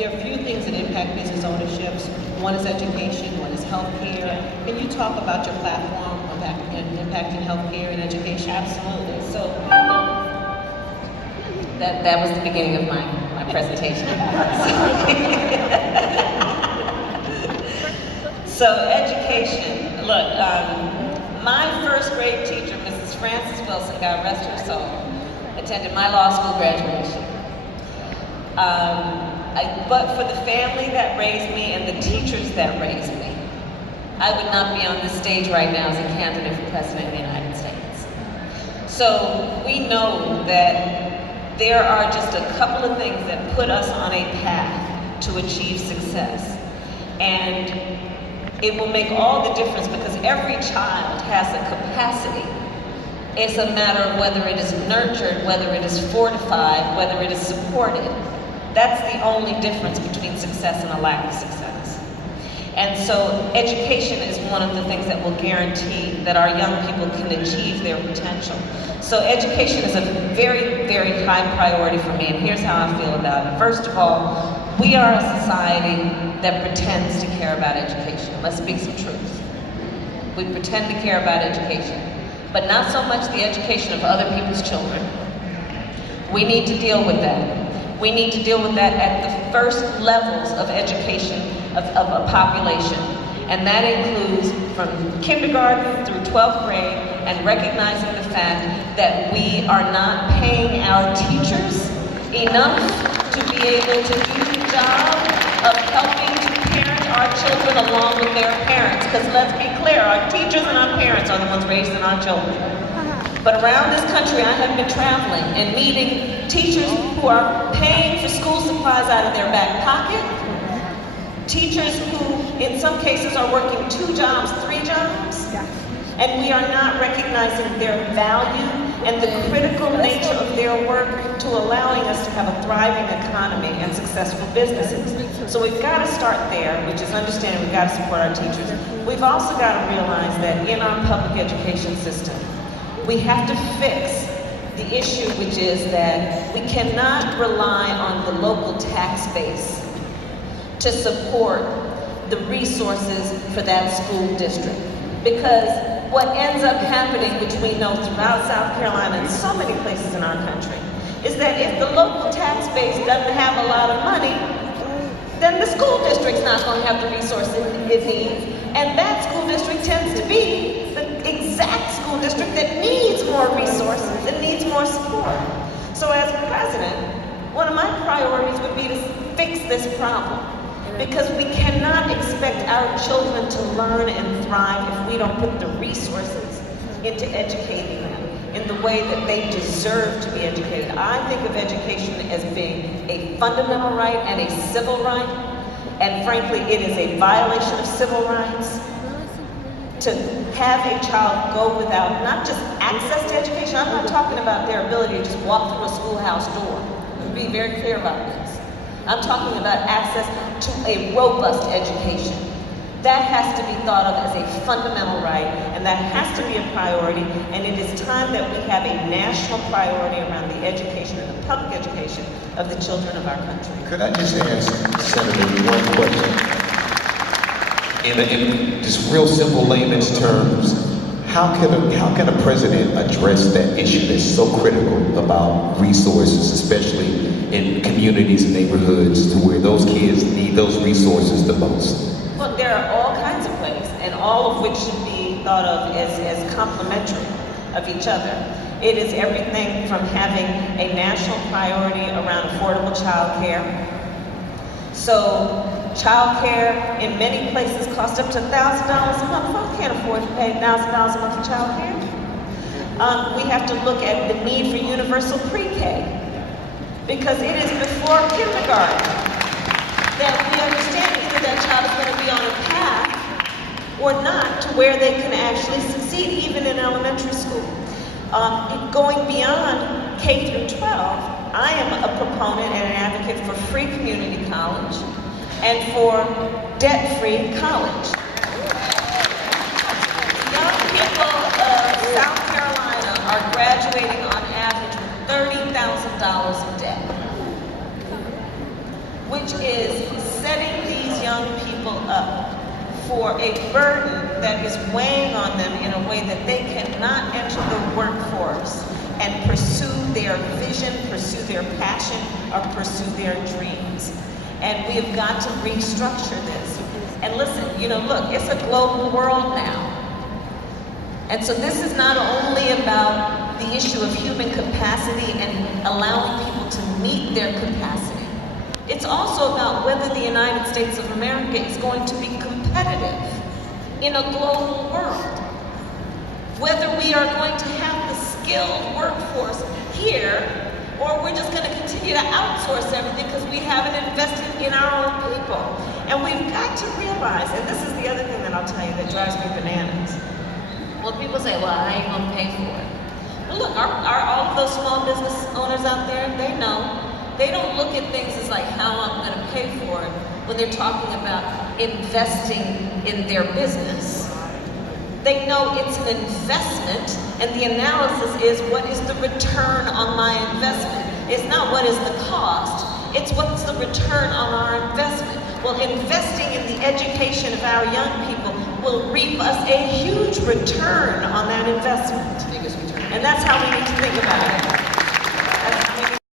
there are a few things that impact business ownerships. One is education, one is healthcare. Can you talk about your platform impacting healthcare and education? Absolutely. So that was the beginning of my presentation. So education. Look, my first grade teacher, Mrs. Frances Wilson, God rest her soul, attended my law school graduation. But for the family that raised me and the teachers that raised me, I would not be on this stage right now as a candidate for President of the United States. So we know that there are just a couple of things that put us on a path to achieve success. And it will make all the difference because every child has a capacity. It's a matter of whether it is nurtured, whether it is fortified, whether it is supported. That's the only difference between success and a lack of success. And so education is one of the things that will guarantee that our young people can achieve their potential. So education is a very, very high priority for me, and here's how I feel about it. First of all, we are a society that pretends to care about education. Let's speak some truth. We pretend to care about education, but not so much the education of other people's children. We need to deal with that. We need to deal with that at the first levels of education of a population. And that includes from kindergarten through 12th grade and recognizing the fact that we are not paying our teachers enough to be able to do the job of helping to parent our children along with their parents. Because let's be clear, our teachers and our parents are the ones raising our children. But around this country, I have been traveling and meeting teachers who are paying for school supplies out of their back pocket, teachers who, in some cases, are working 2 jobs, 3 jobs, and we are not recognizing their value and the critical nature of their work to allowing us to have a thriving economy and successful businesses. So we've got to start there, which is understanding we've got to support our teachers. We've also got to realize that in our public education system, we have to fix the issue, which is that we cannot rely on the local tax base to support the resources for that school district. Because what ends up happening, which we know throughout South Carolina and so many places in our country, is that if the local tax base doesn't have a lot of money, then the school district's not going to have the resources it needs. And that school district tends to be the exact school district that needs more resources, that needs more support. So as president, one of my priorities would be to fix this problem. Because we cannot expect our children to learn and thrive if we don't put the resources into educating them in the way that they deserve to be educated. I think of education as being a fundamental right and a civil right. And frankly, it is a violation of civil rights to have a child go without not just access to education. I'm not talking about their ability to just walk through a schoolhouse door. Let's be very clear about this. I'm talking about access to a robust education. That has to be thought of as a fundamental right, and that has to be a priority, and it is time that we have a national priority around the education and the public education of the children of our country. Could I just ask Senator one question? In just real simple layman's terms, how can a president address that issue that's so critical about resources, especially in communities and neighborhoods to where those kids need those resources the most? Well, there are all kinds of ways, and all of which should be thought of as complementary of each other. It is everything from having a national priority around affordable child care. So child care in many places costs up to $1,000 a month. Folks can't afford to pay $1,000 a month for child care. We have to look at the need for universal pre-K, because it is before kindergarten that we understand either that child is going to be on a path or not to where they can actually succeed, even in elementary school. Going beyond K through 12, I am a proponent and an advocate for free community college and for debt-free college. Young people of South Carolina are graduating on average with $30,000 in debt. which is setting these young people up for a burden that is weighing on them in a way that they cannot enter the workforce and pursue their vision, pursue their passion, or pursue their dreams. And we have got to restructure this. And listen, look, it's a global world now. And so this is not only about the issue of human capacity and allowing people to meet their capacity. It's also about whether the United States of America is going to be competitive in a global world. Whether we are going to have the skilled workforce here, or we're just going to continue to outsource everything because we haven't invested in our own people. And we've got to realize, and this is the other thing that I'll tell you that drives me bananas. Well, people say, well, I ain't going to pay for it. Well, look, are all of those small business owners out there, they know. They don't look at things as like how I'm going to pay for it when they're talking about investing in their business. They know it's an investment, and the analysis is what is the return on my investment. It's not what is the cost, it's what's the return on our investment. Well, investing in the education of our young people will reap us a huge return on that investment. And that's how we need to think about it.